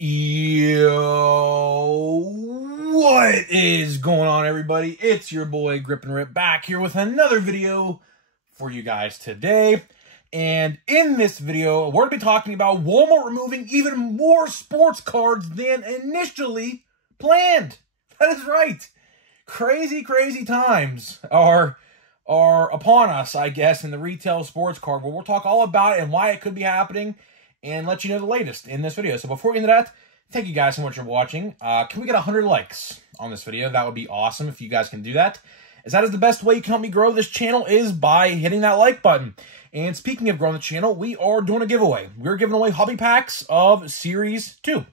Yo, what is going on, everybody? It's your boy Grip and Rip back here with another video for you guys today. And in this video, we're going to be talking about Walmart removing even more sports cards than initially planned. That is right. Crazy times are upon us, I guess, in the retail sports card. But we'll talk all about it and why it could be happening and let you know the latest in this video. So before we get into that, thank you guys so much for watching. Can we get 100 likes on this video? That would be awesome if you guys can do that, as that is the best way you can help me grow this channel, is by hitting that like button. And speaking of growing the channel, we are doing a giveaway. We're giving away hobby packs of Series 2.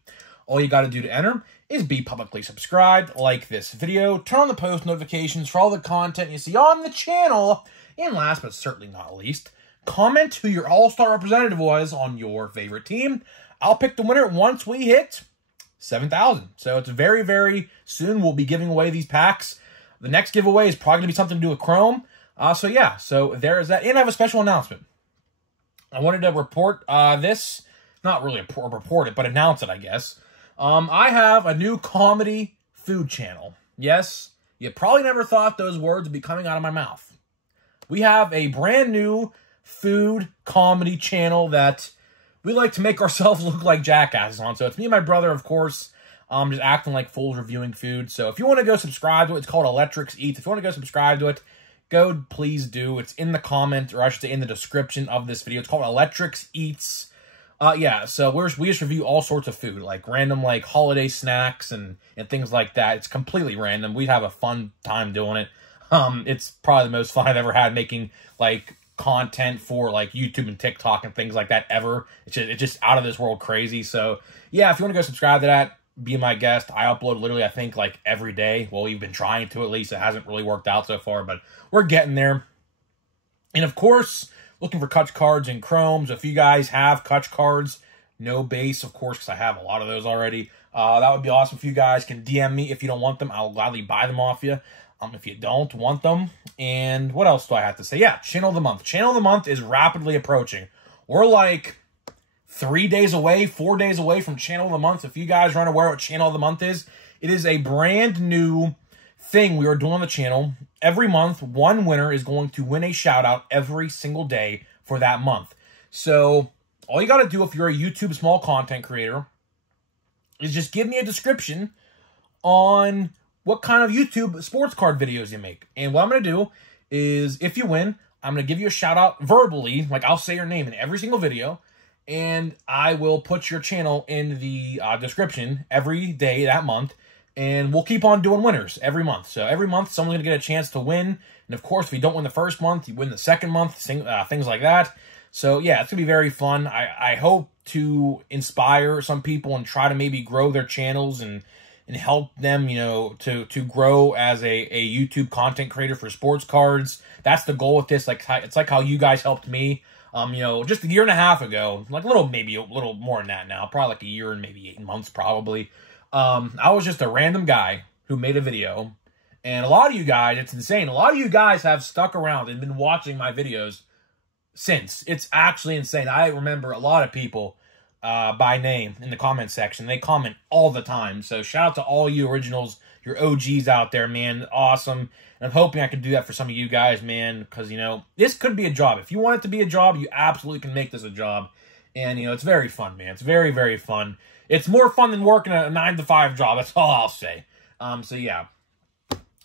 All you got to do to enter is be publicly subscribed, like this video, turn on the post notifications for all the content you see on the channel, and last but certainly not least, comment who your all-star representative was on your favorite team. I'll pick the winner once we hit 7,000. So it's very soon we'll be giving away these packs. The next giveaway is probably going to be something to do with Chrome. So yeah, so there's that. And I have a special announcement. I wanted to report this. Not really report it, but announce it, I guess. I have a new comedy food channel. Yes, you probably never thought those words would be coming out of my mouth. We have a brand new food comedy channel that we like to make ourselves look like jackasses on. So it's me and my brother, of course, just acting like fools reviewing food. So if you want to go subscribe to it, it's called Electrics Eats. If you want to go subscribe to it, go, please do. It's in the comment, or I should say in the description of this video. It's called Electrics Eats. Yeah, so we just review all sorts of food, like random like holiday snacks and things like that. It's completely random. We have a fun time doing it. It's probably the most fun I've ever had making like content for like YouTube and TikTok and things like that ever. It's just out of this world crazy. So yeah, if you want to go subscribe to that, be my guest. I upload literally, I think, like every day. Well, we've been trying to, at least. It hasn't really worked out so far, but we're getting there. And of course, looking for Kutch cards and Chromes. If you guys have Kutch cards, no base, of course, because I have a lot of those already. That would be awesome if you guys can DM me. If you don't want them, I'll gladly buy them off you. If you don't want them. And what else do I have to say? Yeah, Channel of the Month. Channel of the Month is rapidly approaching. We're like 3 days away, 4 days away from Channel of the Month. If you guys aren't aware what Channel of the Month is, it is a brand new thing we are doing on the channel. Every month, one winner is going to win a shout out every single day for that month. So all you got to do if you're a YouTube small content creator is just give me a description on what kind of YouTube sports card videos you make. And what I'm going to do is, if you win, I'm going to give you a shout out verbally. Like, I'll say your name in every single video, and I will put your channel in the description every day that month. And we'll keep on doing winners every month. So every month, someone's going to get a chance to win. And of course, if you don't win the first month, you win the second month, things like that. So yeah, it's going to be very fun. I hope to inspire some people and try to maybe grow their channels and help them, you know, to grow as a YouTube content creator for sports cards. That's the goal with this. Like, it's like how you guys helped me, you know, just a year and a half ago, like maybe a little more than that now, probably like a year and maybe 8 months probably. I was just a random guy who made a video, and a lot of you guys, it's insane. A lot of you guys have stuck around and been watching my videos since. It's actually insane. I remember a lot of people by name in the comment section. They comment all the time. So shout out to all you originals, your OGs out there, man. Awesome. And I'm hoping I can do that for some of you guys, man, because, you know, this could be a job. If you want it to be a job, you absolutely can make this a job. And, you know, it's very fun, man. It's very fun. It's more fun than working a 9-to-5 job. That's all I'll say. So, yeah.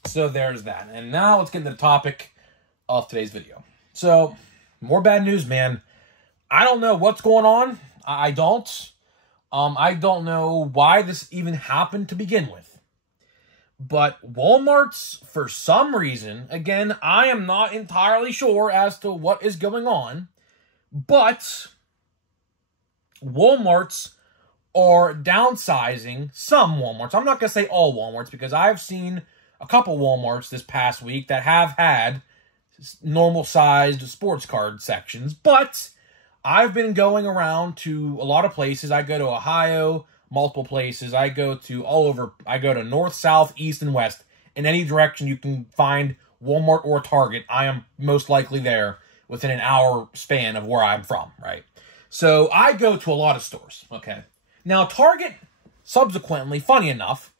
So, there's that. And now let's get into the topic of today's video. So, more bad news, man. I don't know what's going on. I don't. I don't know why this even happened to begin with. But Walmart's, for some reason, again, I am not entirely sure as to what is going on, but Walmart's are downsizing some Walmarts. I'm not going to say all Walmarts, because I've seen a couple Walmarts this past week that have had normal-sized sports card sections, but I've been going around to a lot of places. I go to Ohio, multiple places. I go to all over. I go to north, south, east, and west. In any direction you can find Walmart or Target, I am most likely there within an hour span of where I'm from, right? So I go to a lot of stores, okay? Now, Target, subsequently, funny enough,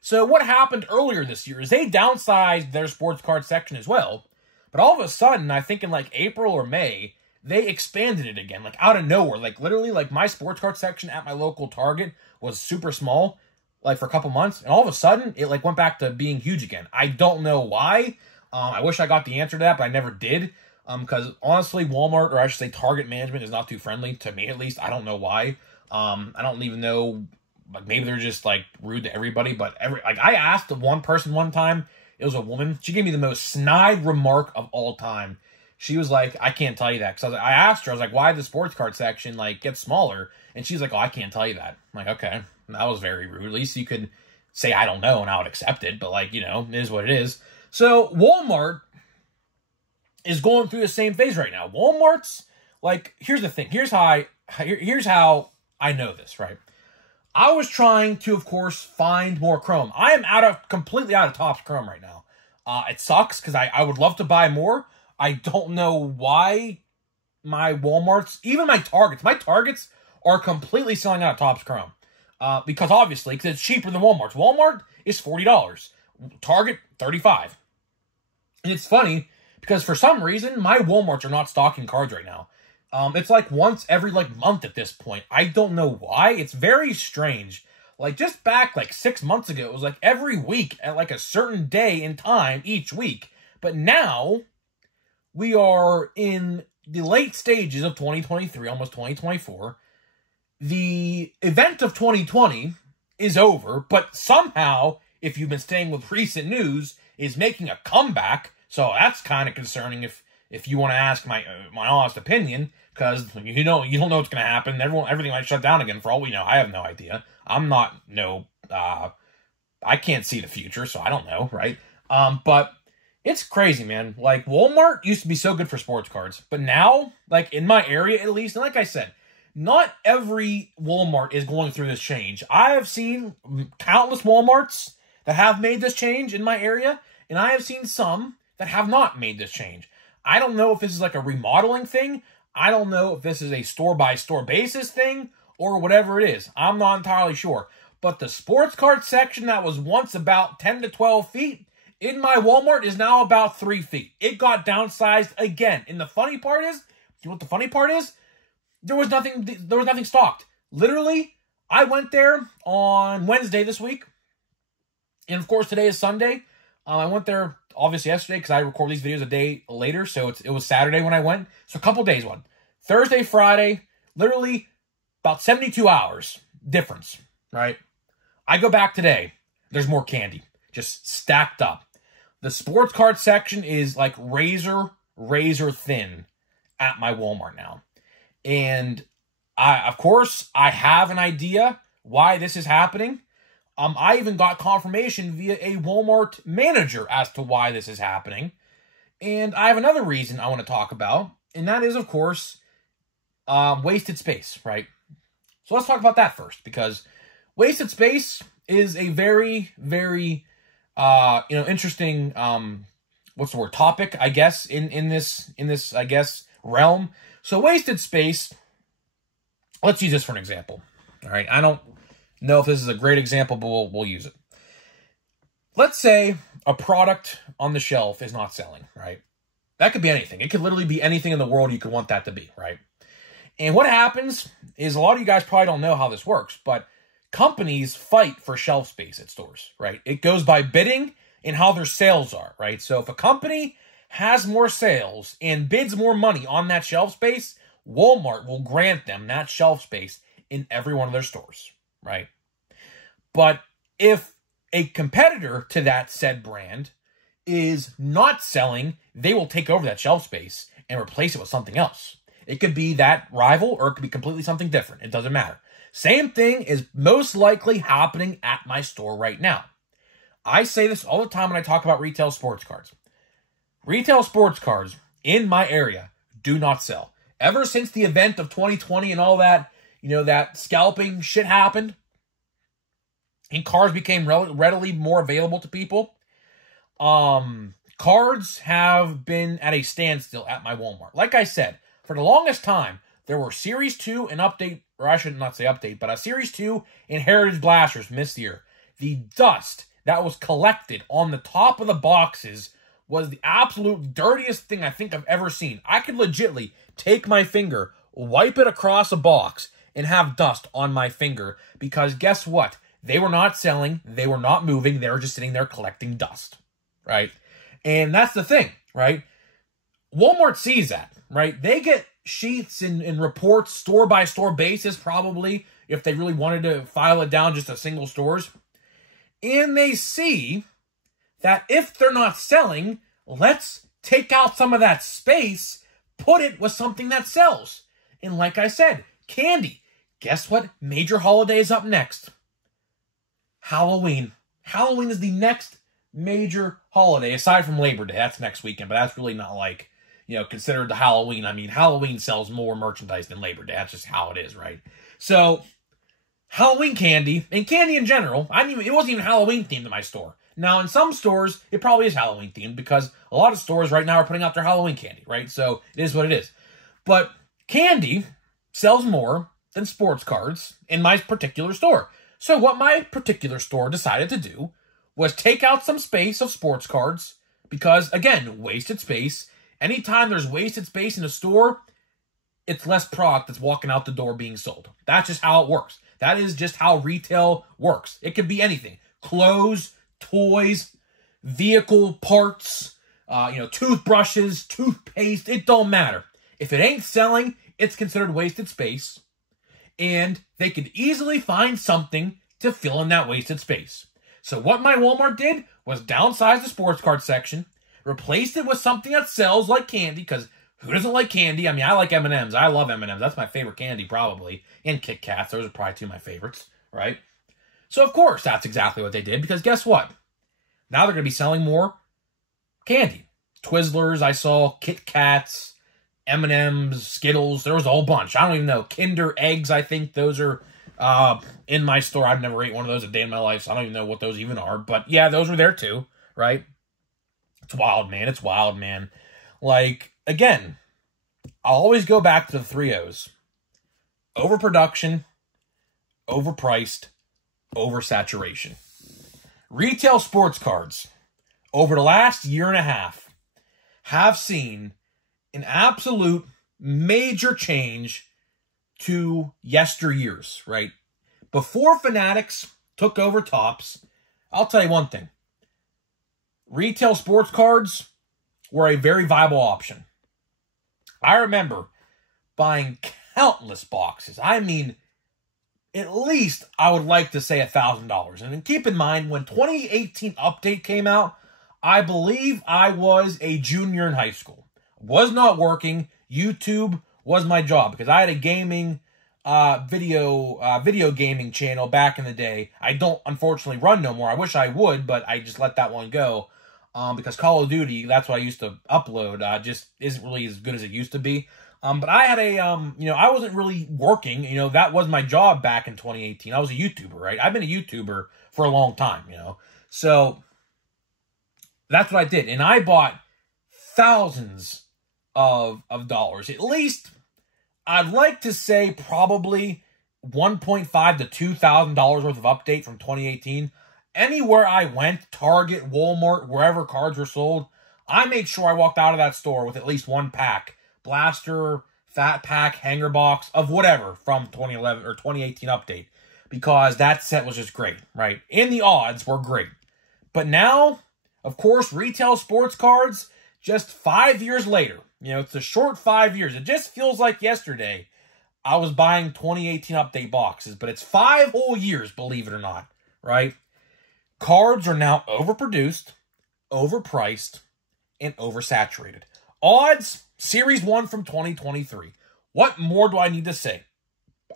so what happened earlier this year is they downsized their sports card section as well, but all of a sudden, I think in like April or May, they expanded it again, like out of nowhere. Like literally, like my sports card section at my local Target was super small, like for a couple months, and all of a sudden, it like went back to being huge again. I don't know why. I wish I got the answer to that, but I never did. Because honestly, Walmart, or I should say Target management, is not too friendly, to me at least. I don't know why. I don't even know, like maybe they're just like rude to everybody, but I asked one person one time, it was a woman, she gave me the most snide remark of all time. She was like, I can't tell you that. Because I asked her, I was like, why did the sports card section like get smaller? And she's like, oh, I can't tell you that. I'm like, okay, that was very rude. At least you could say, I don't know, and I would accept it. But like, you know, it is what it is. So Walmart is going through the same phase right now. Walmart's, like, here's the thing. Here's how I know this, right? I was trying to, of course, find more Chrome. I am completely out of Topps Chrome right now. It sucks because I would love to buy more. I don't know why my Walmarts, even my Targets are completely selling out of Topps Chrome. Because obviously, because it's cheaper than Walmart's. Walmart is $40. Target, $35. And it's funny, because for some reason, my Walmarts are not stocking cards right now. It's like once every like month at this point. I don't know why. It's very strange. Like just back like 6 months ago, it was like every week at like a certain day in time each week. But now we are in the late stages of 2023, almost 2024. The event of 2020 is over, but somehow, if you've been staying with recent news, is making a comeback. So that's kind of concerning if you want to ask my honest opinion, because you don't know what's going to happen. Everything might shut down again for all we know. I have no idea. I can't see the future, so I don't know, right? But it's crazy, man. Like Walmart used to be so good for sports cards, but now, like in my area at least, and like I said, not every Walmart is going through this change. I have seen countless Walmarts that have made this change in my area, and I have seen some that have not made this change. I don't know if this is like a remodeling thing. I don't know if this is a store-by-store basis thing or whatever it is. I'm not entirely sure. But the sports card section that was once about 10 to 12 feet in my Walmart is now about 3 feet. It got downsized again. And the funny part is, you know what the funny part is? There was nothing stocked. Literally, I went there on Wednesday this week. And of course, today is Sunday. I went there obviously yesterday because I record these videos a day later. So it was Saturday when I went. So a couple days went. Thursday, Friday, literally about 72 hours difference, right? I go back today. There's more candy just stacked up. The sports card section is like razor thin at my Walmart now. And of course, I have an idea why this is happening. I even got confirmation via a Walmart manager as to why this is happening. And I have another reason I want to talk about, and that is, of course, wasted space, right? So let's talk about that first, because wasted space is a very, very, interesting, topic, I guess, in this, I guess, realm. So wasted space, let's use this for an example, all right? I don't know if this is a great example, but we'll use it. Let's say a product on the shelf is not selling, right? That could be anything. It could literally be anything in the world you could want that to be, right? And what happens is, a lot of you guys probably don't know how this works, but companies fight for shelf space at stores, right? It goes by bidding and how their sales are, right? So if a company has more sales and bids more money on that shelf space, Walmart will grant them that shelf space in every one of their stores, right? But if a competitor to that said brand is not selling, they will take over that shelf space and replace it with something else. It could be that rival, or it could be completely something different. It doesn't matter. Same thing is most likely happening at my store right now. I say this all the time when I talk about retail sports cards. Retail sports cards in my area do not sell. Ever since the event of 2020 and all that, that scalping shit happened, and cards became readily more available to people, cards have been at a standstill at my Walmart. Like I said, for the longest time, there were Series 2 and Update or I should not say update, but a Series 2 and Heritage Blasters from this year. The dust that was collected on the top of the boxes was the absolute dirtiest thing I think I've ever seen. I could legitimately take my finger, wipe it across a box, and have dust on my finger, because guess what? They were not selling, they were not moving, they were just sitting there collecting dust, right? And that's the thing, right? Walmart sees that, right? They get sheets and reports store-by-store basis, probably, if they really wanted to file it down just to single stores. And they see that if they're not selling, let's take out some of that space, put it with something that sells. And like I said, candy. Guess what major holiday is up next? Halloween. Halloween is the next major holiday, aside from Labor Day. That's next weekend, but that's really not like, you know, considered the Halloween. I mean, Halloween sells more merchandise than Labor Day. That's just how it is, right? So, Halloween candy, and candy in general, it wasn't even Halloween themed in my store. Now, in some stores, it probably is Halloween themed, because a lot of stores right now are putting out their Halloween candy, right? So, it is what it is. But candy sells more than sports cards in my particular store. So, what my particular store decided to do was take out some space of sports cards, because, again, wasted space. Anytime there's wasted space in a store, it's less product that's walking out the door being sold. That's just how it works. That is just how retail works. It could be anything. Clothes, toys, vehicle parts, toothbrushes, toothpaste. It don't matter. If it ain't selling, it's considered wasted space. And they could easily find something to fill in that wasted space. So what my Walmart did was downsize the sports card section, replaced it with something that sells like candy, because who doesn't like candy? I mean, I like M&Ms. I love M&Ms. That's my favorite candy, probably. And Kit Kats. Those are probably two of my favorites, right? So, of course, that's exactly what they did, because guess what? Now they're going to be selling more candy. Twizzlers, I saw, Kit Kats, M&Ms, Skittles. There was a whole bunch. I don't even know. Kinder Eggs, I think those are in my store. I've never ate one of those a day in my life, so I don't even know what those even are. But, yeah, those were there, too, right? It's wild, man. It's wild, man. Like, again, I'll always go back to the 3 O's. Overproduction, overpriced, oversaturation. Retail sports cards, over the last year and a half, have seen an absolute major change to yesteryears, right? Before Fanatics took over Topps, I'll tell you one thing. Retail sports cards were a very viable option. I remember buying countless boxes. I mean, at least I would like to say $1,000. And then keep in mind, when 2018 update came out, I believe I was a junior in high school. Was not working. YouTube was my job, because I had a gaming video gaming channel back in the day. I don't unfortunately run no more. I wish I would, but I just let that one go. Because Call of Duty, that's what I used to upload, just isn't really as good as it used to be. But I had a, I wasn't really working. That was my job back in 2018. I was a YouTuber, right? I've been a YouTuber for a long time, So, that's what I did. And I bought thousands of dollars. At least, I'd like to say probably $1.5 to $2,000 worth of update from 2018. Anywhere I went, Target, Walmart, wherever cards were sold, I made sure I walked out of that store with at least one pack. Blaster, Fat Pack, Hanger Box, of whatever from 2011 or 2018 update. Because that set was just great, right? And the odds were great. But now, of course, retail sports cards, just 5 years later. It's a short 5 years. It just feels like yesterday I was buying 2018 update boxes. But it's 5 whole years, believe it or not, right? Cards are now overproduced, overpriced, and oversaturated. Odds, Series 1 from 2023. What more do I need to say?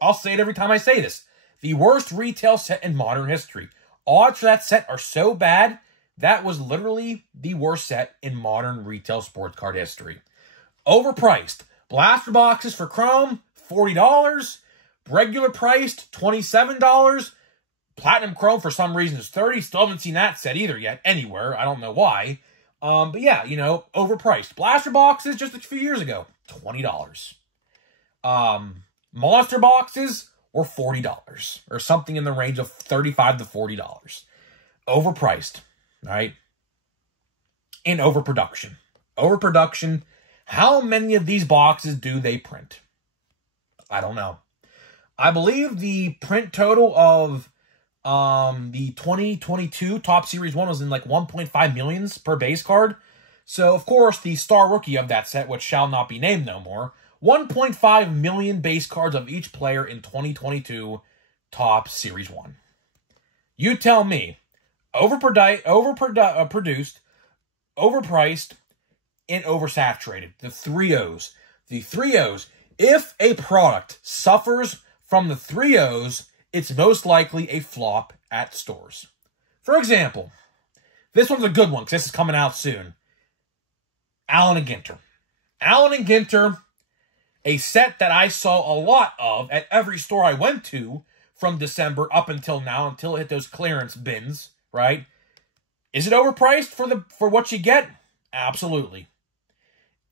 I'll say it every time I say this. The worst retail set in modern history. Odds for that set are so bad, that was literally the worst set in modern retail sports card history. Overpriced. Blaster boxes for Chrome, $40. Regular priced, $27. Platinum Chrome, for some reason, is $30. Still haven't seen that set either yet, anywhere. I don't know why. But yeah, overpriced. Blaster boxes just a few years ago, $20. Monster boxes were $40 or something in the range of $35 to $40. Overpriced, right? And overproduction. Overproduction. How many of these boxes do they print? I don't know. I believe the print total of the 2022 Topps Series 1 was in like 1.5 million per base card. So, of course, the star rookie of that set, which shall not be named no more, 1.5 million base cards of each player in 2022 Topps Series 1. You tell me, overproduced, overpriced, and oversaturated. The three O's. The three O's. If a product suffers from the three O's, it's most likely a flop at stores. For example, this one's a good one because this is coming out soon. Allen and Ginter. Allen and Ginter, a set that I saw a lot of at every store I went to from December up until now, until it hit those clearance bins, right? Is it overpriced for what you get? Absolutely.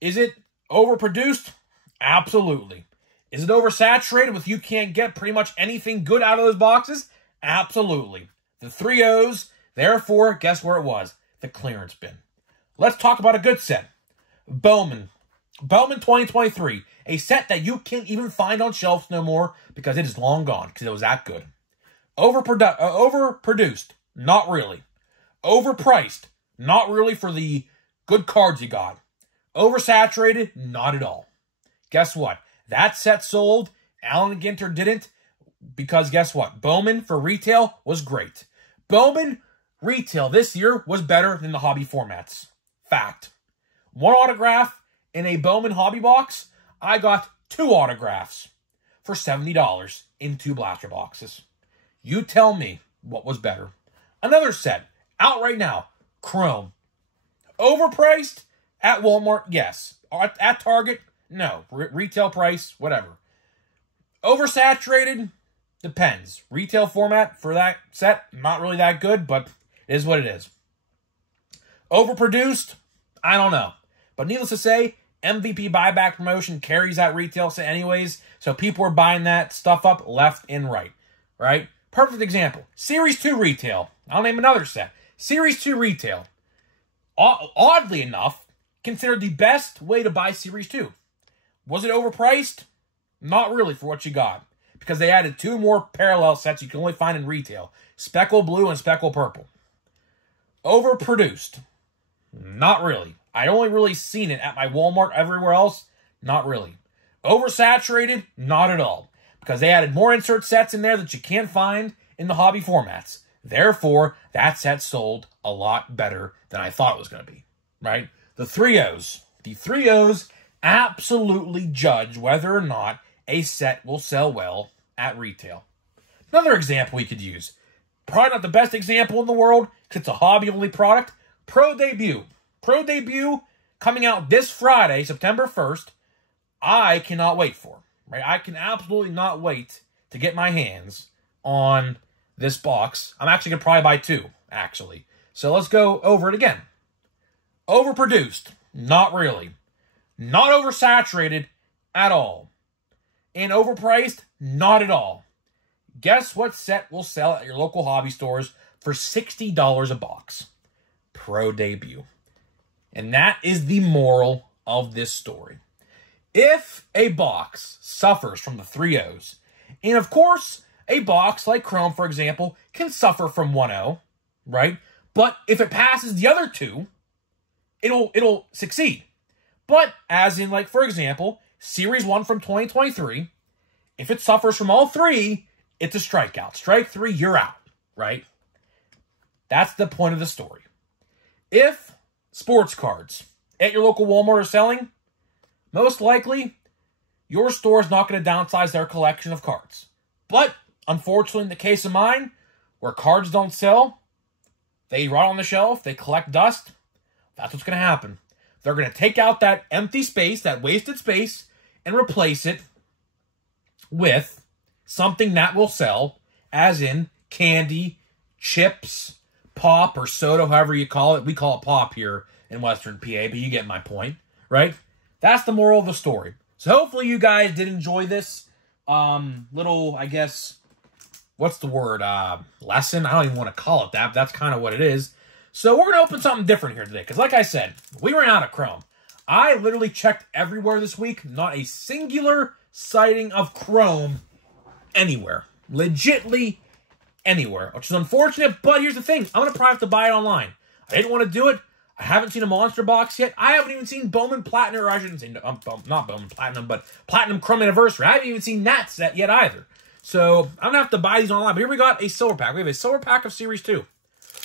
Is it overproduced? Absolutely. Is it oversaturated with you can't get pretty much anything good out of those boxes? Absolutely. The three O's, therefore, guess where it was? The clearance bin. Let's talk about a good set. Bowman. Bowman 2023. A set that you can't even find on shelves no more because it is long gone because it was that good. Overproduced. Not really. Overpriced. Not really for the good cards you got. Oversaturated. Not at all. Guess what? That set sold. Allen and Ginter didn't because guess what? Bowman for retail was great. Bowman retail this year was better than the hobby formats. Fact. One autograph in a Bowman hobby box, I got 2 autographs for $70 in 2 blaster boxes. You tell me what was better. Another set, out right now, Chrome. Overpriced? At Walmart, yes. At Target, no. Retail price, whatever. Oversaturated? Depends. Retail format for that set, not really that good, but it is what it is. Overproduced? I don't know. But needless to say, MVP buyback promotion carries that retail set anyways, so people are buying that stuff up left and right, right? Perfect example. Series 2 retail. I'll name another set. Series 2 retail. Oddly enough, considered the best way to buy Series 2. Was it overpriced? Not really for what you got, because they added 2 more parallel sets you can only find in retail. Speckle Blue and Speckle Purple. Overproduced? Not really. I only really seen it at my Walmart. Everywhere else, not really. Oversaturated? Not at all. Because they added more insert sets in there that you can't find in the hobby formats. Therefore, that set sold a lot better than I thought it was going to be. Right? The three O's. The three O's absolutely judge whether or not a set will sell well at retail. Another example we could use. Probably not the best example in the world because it's a hobby-only product. Pro Debut. Pro Debut coming out this Friday, September 1st. I cannot wait for. Right? I can absolutely not wait to get my hands on this box. I'm actually going to probably buy 2, actually. So let's go over it again. Overproduced? Not really. Not oversaturated at all. And overpriced? Not at all. Guess what set will sell at your local hobby stores for $60 a box? Pro Debut. And that is the moral of this story. If a box suffers from the three O's, and of course, a box like Chrome, for example, can suffer from 1O, right? But if it passes the other 2, it'll succeed. But as in, like, for example, Series 1 from 2023, if it suffers from all 3, it's a strikeout. Strike 3, you're out, right? That's the point of the story. If sports cards at your local Walmart are selling, most likely, your store is not going to downsize their collection of cards. But, unfortunately, in the case of mine, where cards don't sell, they rot on the shelf, they collect dust, that's what's going to happen. They're going to take out that empty space, that wasted space, and replace it with something that will sell, as in candy, chips, pop, or soda, however you call it. We call it pop here in Western PA, but you get my point, right? That's the moral of the story. So hopefully you guys did enjoy this. little, I guess, what's the word, lesson? I don't even want to call it that, but that's kind of what it is. So we're going to open something different here today, because like I said, we ran out of Chrome. I literally checked everywhere this week, not a singular sighting of Chrome anywhere. Legitly anywhere, which is unfortunate, but here's the thing. I'm going to probably have to buy it online. I didn't want to do it. I haven't seen a monster box yet. I haven't even seen Bowman Platinum, or I shouldn't say, not Bowman Platinum, but Platinum Chrome Anniversary. I haven't even seen that set yet either. So I'm going to have to buy these online. But here we got a silver pack. We have a silver pack of Series 2.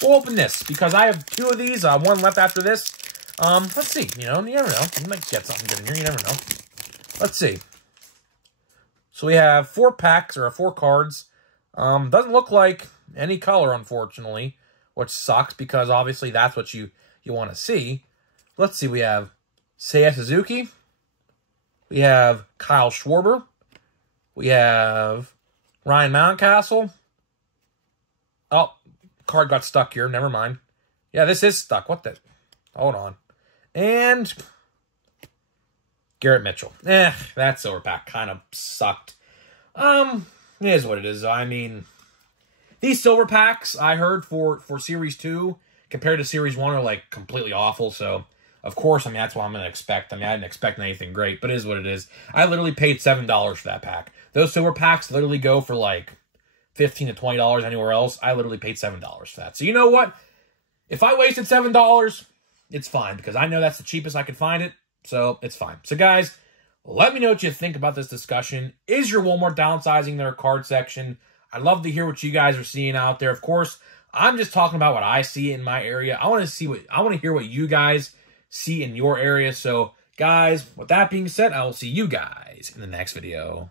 We'll open this, because I have 2 of these. One left after this. Let's see. You never know. You might get something good in here. You never know. Let's see. So we have 4 packs, or 4 cards. Doesn't look like any color, unfortunately, which sucks, because obviously that's what you want to see. Let's see. We have Seiya Suzuki. We have Kyle Schwarber. We have Ryan Mountcastle. Oh, card got stuck here. Never mind. Yeah, this is stuck. What the? Hold on. And Garrett Mitchell. That silver pack kind of sucked. It is what it is. I mean, these silver packs, I heard, for Series 2 compared to Series 1 are, like, completely awful. So, of course, I mean, that's what I'm going to expect. I mean, I didn't expect anything great, but it is what it is. I literally paid $7 for that pack. Those silver packs literally go for, like, $15 to $20 anywhere else. I literally paid $7 for that. So, you know what? If I wasted $7, it's fine, because I know that's the cheapest I could find it. So, it's fine. So, guys, let me know what you think about this discussion. Is your Walmart downsizing their card section? I'd love to hear what you guys are seeing out there. Of course, I'm just talking about what I see in my area. I want to hear what you guys see in your area. So, guys, with that being said, I will see you guys in the next video.